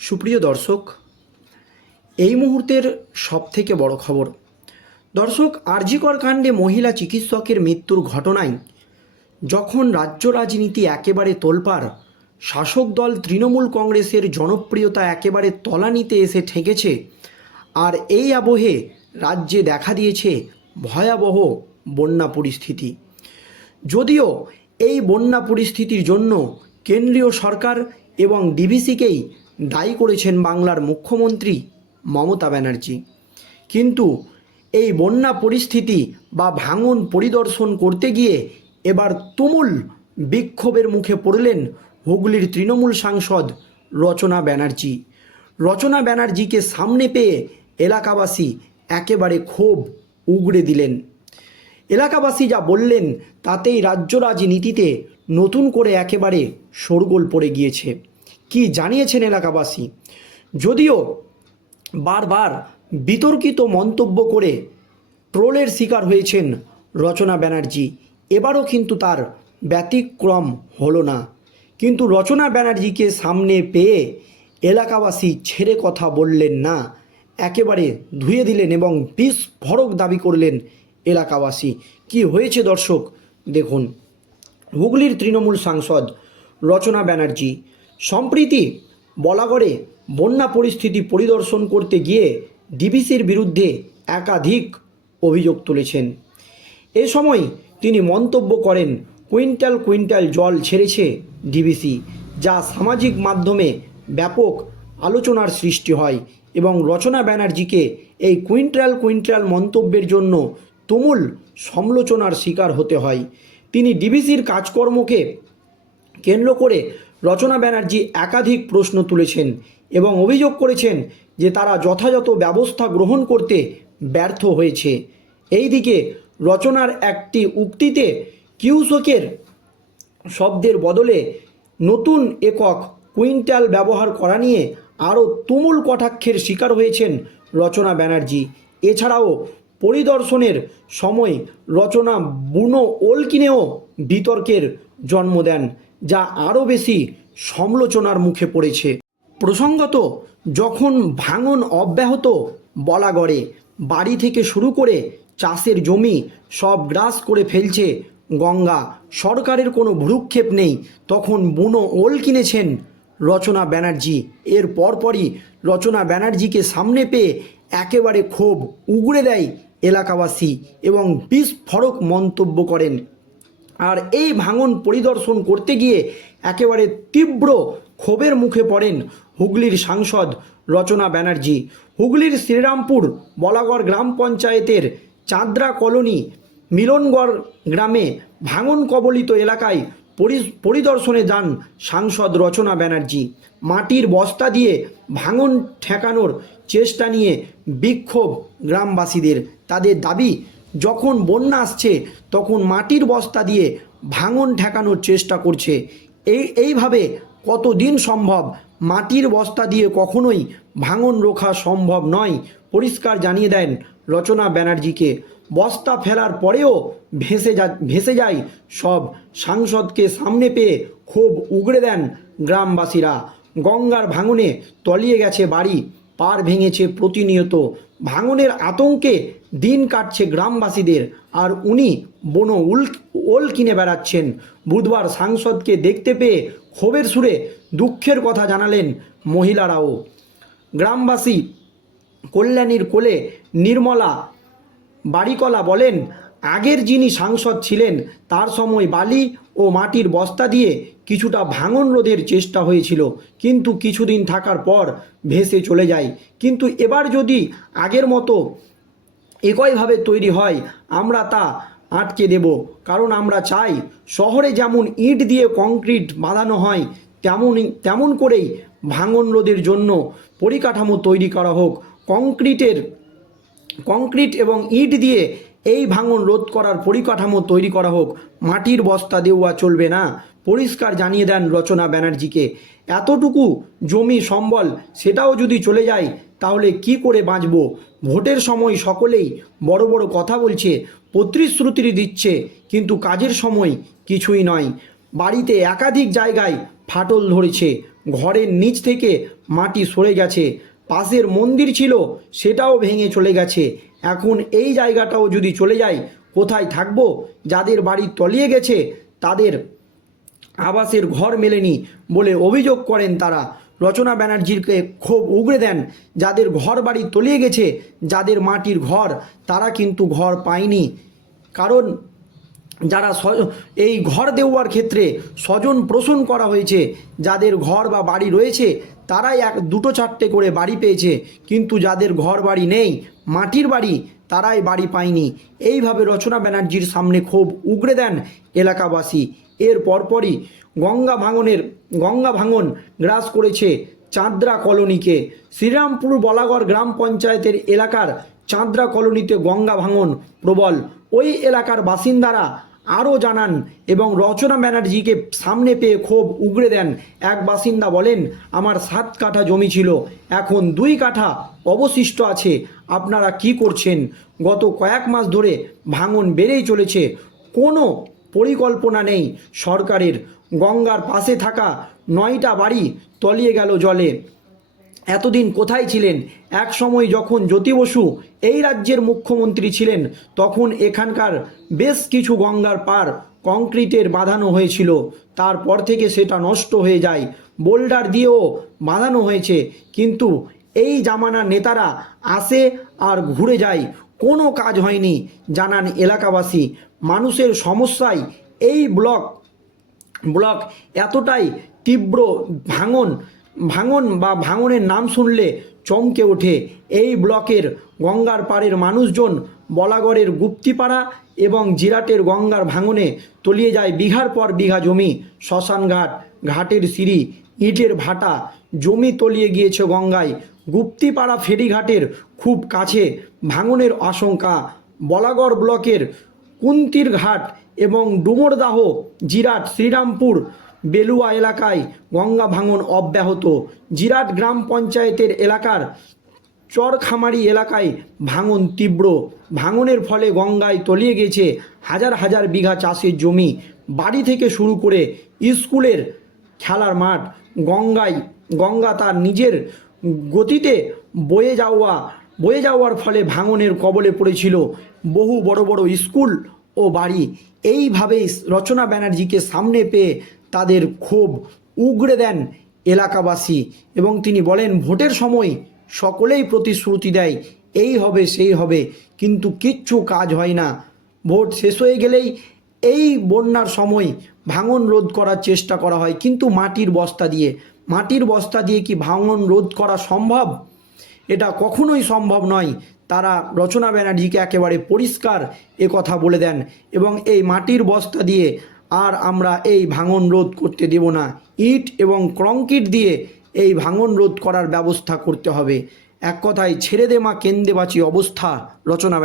সুপ্রিয় দর্শক, এই মুহূর্তের সবথেকে বড় খবর। দর্শক আরজিকর কাণ্ডে মহিলা চিকিৎসকের মৃত্যুর ঘটনায় যখন রাজ্য রাজনীতি একেবারে তোলপাড়, শাসক দল তৃণমূল কংগ্রেসের জনপ্রিয়তা একেবারে তলানিতে এসে ঠেকেছে, আর এই আবহে রাজ্যে দেখা দিয়েছে ভয়াবহ বন্যা পরিস্থিতি। যদিও এই বন্যা পরিস্থিতির জন্য কেন্দ্রীয় সরকার এবং ডিভিসিকেই দায়ী করেছেন বাংলার মুখ্যমন্ত্রী মমতা ব্যানার্জি। কিন্তু এই বন্যা পরিস্থিতি বা ভাঙন পরিদর্শন করতে গিয়ে এবার তুমুল বিক্ষোভের মুখে পড়লেন হুগলির তৃণমূল সাংসদ রচনা ব্যানার্জি। রচনা ব্যানার্জিকে সামনে পেয়ে এলাকাবাসী একেবারে ক্ষোভ উগড়ে দিলেন। এলাকাবাসী যা বললেন, তাতেই রাজ্য রাজনীতিতে নতুন করে একেবারে শোরগোল পড়ে গিয়েছে। কি জানিয়েছেন এলাকাবাসী? যদিও বারবার বিতর্কিত মন্তব্য করে ট্রোলের শিকার হয়েছেন রচনা ব্যানার্জি, এবারও কিন্তু তার ব্যতিক্রম হলো না। কিন্তু রচনা ব্যানার্জিকে সামনে পেয়ে এলাকাবাসী ছেড়ে কথা বললেন না, একেবারে ধুয়ে দিলেন এবং বিস্ফোরক দাবি করলেন এলাকাবাসী। কি হয়েছে দর্শক, দেখুন। হুগলির তৃণমূল সাংসদ রচনা ব্যানার্জি সম্প্রীতি, বলাগড়ে বন্যা পরিস্থিতি পরিদর্শন করতে গিয়ে ডিবিসির বিরুদ্ধে একাধিক অভিযোগ তুলেছেন। এ সময় তিনি মন্তব্য করেন, কুইন্টাল কুইন্টাল জল ছেড়েছে ডিবিসি, যা সামাজিক মাধ্যমে ব্যাপক আলোচনার সৃষ্টি হয় এবং রচনা ব্যানার্জিকে এই কুইন্টাল কুইন্টাল মন্তব্যের জন্য তুমুল সমালোচনার শিকার হতে হয়। তিনি ডিবিসির কাজকর্মকে কেন্দ্র করে রচনা ব্যানার্জি একাধিক প্রশ্ন তুলেছেন এবং অভিযোগ করেছেন যে তারা যথাযথ ব্যবস্থা গ্রহণ করতে ব্যর্থ হয়েছে। এইদিকে রচনার একটি উক্তিতে কিউসকের শব্দের বদলে নতুন একক কুইন্টাল ব্যবহার করা নিয়ে আরও তুমুল কটাক্ষের শিকার হয়েছেন রচনা ব্যানার্জি। এছাড়াও পরিদর্শনের সময় রচনা বুনো ওলকিনেও বিতর্কের জন্ম দেন। যা আরও বেশি সমালোচনার মুখে পড়েছে। প্রসঙ্গত, যখন ভাঙন অব্যাহত বলা গড়ে বাড়ি থেকে শুরু করে চাষের জমি সব গ্রাস করে ফেলছে গঙ্গা, সরকারের কোনো ভ্রুক্ষেপ নেই, তখন বুনো ওল কিনেছেন রচনা ব্যানার্জি। এর পরপরই রচনা ব্যানার্জিকে সামনে পেয়ে একেবারে ক্ষোভ উগড়ে দেয় এলাকাবাসী এবং বিস্ফোরক মন্তব্য করেন আর এই ভাঙন পরিদর্শন করতে গিয়ে একেবারে তীব্র ক্ষোভের মুখে পড়েন হুগলির সাংসদ রচনা ব্যানার্জি। হুগলির শ্রীরামপুর বলাগড় গ্রাম পঞ্চায়েতের চাঁদরা কলোনি মিলনগড় গ্রামে ভাঙন কবলিত এলাকায় পরি- পরিদর্শনে যান সাংসদ রচনা ব্যানার্জি। মাটির বস্তা দিয়ে ভাঙন ঠেকানোর চেষ্টা নিয়ে বিক্ষোভ গ্রামবাসীদের। তাদের দাবি যখন বন্যা আসছে, তখন মাটির বস্তা দিয়ে ভাঙন ঠেকানোর চেষ্টা করছে। এই, এইভাবে কতদিন সম্ভব মাটির বস্তা দিয়ে কখনোই ভাঙন রোখা সম্ভব নয়, পরিষ্কার জানিয়ে দেন রচনা ব্যানার্জিকে। বস্তা ফেলার পরেও ভেসে যা, ভেসে যায় সব সাংসদকে সামনে পেয়ে ক্ষোভ উগড়ে দেন গ্রামবাসীরা। গঙ্গার ভাঙনে তলিয়ে গেছে বাড়ি, পার ভেঙেছে প্রতিনিয়ত। ভাঙনের আতঙ্কে দিন কাটছে গ্রামবাসীদের, আর উনি বনো উল ওল কিনে বেড়াচ্ছেন। বুধবার সাংসদকে দেখতে পেয়ে ক্ষোভের সুরে দুঃখের কথা জানালেন মহিলারাও। গ্রামবাসী কল্যাণীর কোলে নির্মলা বাড়িকলা বলেন, আগের যিনি সাংসদ ছিলেন, তার সময় বালি ও মাটির বস্তা দিয়ে কিছুটা ভাঙন রোধের চেষ্টা হয়েছিল। কিন্তু কিছুদিন থাকার পর ভেসে চলে যায়। কিন্তু এবার যদি আগের মতো একইভাবে তৈরি হয়, আমরা তা আটকে দেব। কারণ আমরা চাই, শহরে যেমন ইট দিয়ে কংক্রিট বাঁধানো হয় তেমনই তেমন করেই ভাঙন রোধের জন্য পরিকাঠামো তৈরি করা হোক। কংক্রিটের, কংক্রিট এবং ইট দিয়ে এই ভাঙন রোধ করার পরিকাঠামো তৈরি করা হোক। মাটির বস্তা দেওয়া চলবে না। পরিষ্কার জানিয়ে দেন রচনা ব্যানার্জিকে। এতটুকু জমি সম্বল, সেটাও যদি চলে যায়, তাহলে কি করে বাঁচব? ভোটের সময় সকলেই বড় বড় কথা বলছে প্রতিশ্রুতি দিচ্ছে, কিন্তু কাজের সময় কিছুই নয়। বাড়িতে একাধিক জায়গায় ফাটল ধরেছে, ঘরের নিচ থেকে মাটি সরে গেছে, পাশের মন্দির ছিল, সেটাও ভেঙে চলে গেছে। এখন এই জায়গাটাও যদি চলে যায়, কোথায় থাকব? যাদের বাড়ি তলিয়ে গেছে, তাদের আবাসের ঘর মেলেনি বলে অভিযোগ করেন তারা। রচনা ব্যানার্জিকে ক্ষোভ উগড়ে দেন। যাদের ঘর বাড়ি তলিয়ে গেছে, যাদের মাটির ঘর, তারা কিন্তু ঘর পায়নি। কারণ যারা এই ঘর দেওয়ার ক্ষেত্রে স্বজন পোষণ করা হয়েছে, যাদের ঘর বা বাড়ি রয়েছে, তারাই এক, দুটো চারটে করে বাড়ি পেয়েছে। কিন্তু যাদের ঘর বাড়ি নেই, মাটির বাড়ি তারাই বাড়ি পায়নি। এইভাবে রচনা ব্যানার্জির সামনে ক্ষোভ উগড়ে দেন এলাকাবাসী। এর পরপরই গঙ্গা ভাঙনের, গঙ্গা ভাঙন গ্রাস করেছে চাঁদরা কলোনিকে। শ্রীরামপুর বলাগড় গ্রাম পঞ্চায়েতের এলাকার চাঁদরা কলোনিতে গঙ্গা ভাঙন প্রবল। ওই এলাকার বাসিন্দারা আরও জানান এবং রচনা ব্যানার্জিকে সামনে পেয়ে ক্ষোভ উগড়ে দেন। এক বাসিন্দা বলেন, আমার সাত কাঠা জমি ছিল, এখন দুই কাঠা অবশিষ্ট আছে, আপনারা কি করছেন? গত কয়েক মাস ধরে ভাঙন বেড়েই চলেছে, কোনো পরিকল্পনা নেই। সরকারের গঙ্গার পাশে থাকা নয়টা বাড়ি তলিয়ে গেল জলে। এতদিন কোথায় ছিলেন? এক সময় যখন জ্যোতি বসু এই রাজ্যের মুখ্যমন্ত্রী ছিলেন, তখন এখানকার বেশ কিছু গঙ্গার পার কংক্রিটের বাঁধানো হয়েছিল। তারপর থেকে সেটা নষ্ট হয়ে যায়। বোল্ডার দিয়েও বাঁধানো হয়েছে। কিন্তু এই জামানার নেতারা আসে আর ঘুরে যায়। কোনো কাজ হয়নি, জানান এলাকাবাসী। মানুষের সমস্যায় এই ব্লক ব্লক এতটাই তীব্র ভাঙন ভাঙন বা ভাঙনের নাম শুনলে চমকে ওঠে। এই ব্লকের গঙ্গার পাড়ের মানুষজন বলাগড়ের গুপ্তিপাড়া এবং জিরাটের গঙ্গার ভাঙনে তলিয়ে যায় বিঘার পর বিঘা জমি। শ্মশানঘাট, ঘাটের সিঁড়ি, ইটের ভাটা, জমি তলিয়ে গিয়েছে গঙ্গায়। গুপ্তিপাড়া ফেরিঘাটের খুব কাছে। ভাঙনের আশঙ্কা, বলাগড় ব্লকের কুন্তির ঘাট এবং ডুমরদাহ, জিরাট, শ্রীরামপুর বেলুয়া এলাকায় গঙ্গা ভাঙন অব্যাহত। জিরাট গ্রাম পঞ্চায়েতের এলাকার চরখামারি এলাকায় ভাঙন তীব্র। ভাঙনের ফলে গঙ্গায় তলিয়ে গেছে হাজার হাজার বিঘা চাষের জমি। বাড়ি থেকে শুরু করে স্কুলের খেলার মাঠ, গঙ্গায় গঙ্গা তার নিজের গতিতে বয়ে যাওয়া, বয়ে যাওয়ার ফলে ভাঙনের কবলে পড়েছিল বহু বড় বড় স্কুল ও বাড়ি। এইভাবেই রচনা ব্যানার্জিকে সামনে পেয়ে তাদের ক্ষোভ উগড়ে দেন এলাকাবাসী এবং তিনি বলেন, ভোটের সময় সকলেই প্রতিশ্রুতি দেয়, এই হবে, সেই হবে, কিন্তু কিচ্ছু কাজ হয় না। ভোট শেষ হয়ে গেলেই এই বন্যার সময় ভাঙন রোধ করার চেষ্টা করা হয়। কিন্তু মাটির বস্তা দিয়ে, মাটির বস্তা দিয়ে কি ভাঙন রোধ করা সম্ভব? এটা কখনোই সম্ভব নয়। তারা রচনা ব্যানার্জিকে একেবারে পরিষ্কার কথা বলে দেন এবং এই মাটির বস্তা দিয়ে আর আমরা এই ভাঙন রোধ করতে দেব না। ইট এবং কংক্রিট দিয়ে এই ভাঙন রোধ করার ব্যবস্থা করতে হবে। এক কথায় ছেড়ে দে মা কেন্দে বাঁচি অবস্থা, রচনা